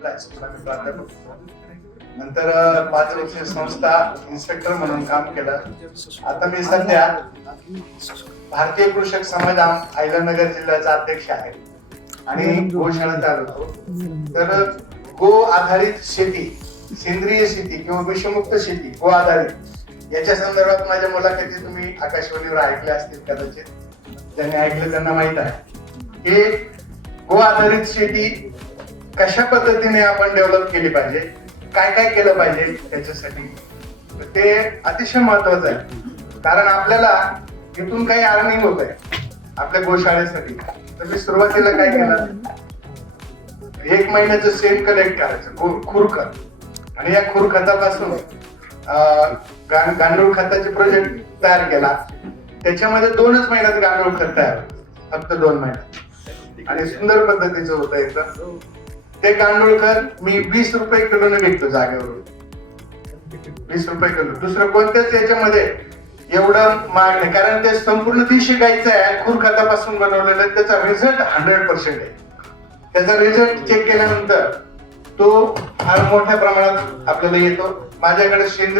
प्राध्यापक. नंतर 5 वर्ष संस्था इन्स्पेक्टर म्हणून काम केलं. आता मी सध्या भारतीय कृषक समाज अहिल्यानगर जिल्ह्याचा अध्यक्ष आहे आणि गोशाळा चालवतो. तर गो आधारित शेती, सेंद्रिय शेती किंवा विषमुक्त शेती, गो आधारित याच्या संदर्भात माझ्या मुलाखती तुम्ही आकाशवाणीवर ऐकल्या असतील कदाचित. ज्यांनी ऐकलं त्यांना माहित आहे की गो आधारित शेती कशा पद्धतीने आपण डेव्हलप केली पाहिजे, काय काय केलं पाहिजे त्याच्यासाठी. ते अतिशय महत्वाचं आहे कारण आपल्याला इथून काही अर्निंग होत आहे आपल्या गोशाळेसाठी. तर मी सुरुवातीला काय केलं, 1 महिन्याचं शेण कलेक्ट करायचं, खुरखत, आणि या खुरखतापासून गांडूळ खताचे प्रोजेक्ट तयार केला. त्याच्यामध्ये 2च महिन्यात गांडूळ खत तयार, फक्त 2 महिन्यात, आणि सुंदर पद्धतीचं होतं एकदम. ते गांडूळ खत मी 20 रुपये किलोने विकतो जागेवरून, 20 रुपये किलो. दुसरं कोणत्याच याच्यामध्ये एवढं महाग नाही कारण ते संपूर्ण देशी गाईचं आहे, खुरखतापासून बनवलेलं आहे. त्याचा रिझल्ट 100% आहे. त्याचा रिझल्ट चेक केल्यानंतर तो फार मोठ्या प्रमाणात आपल्याला येतो. माझ्याकडे सेंद्रिय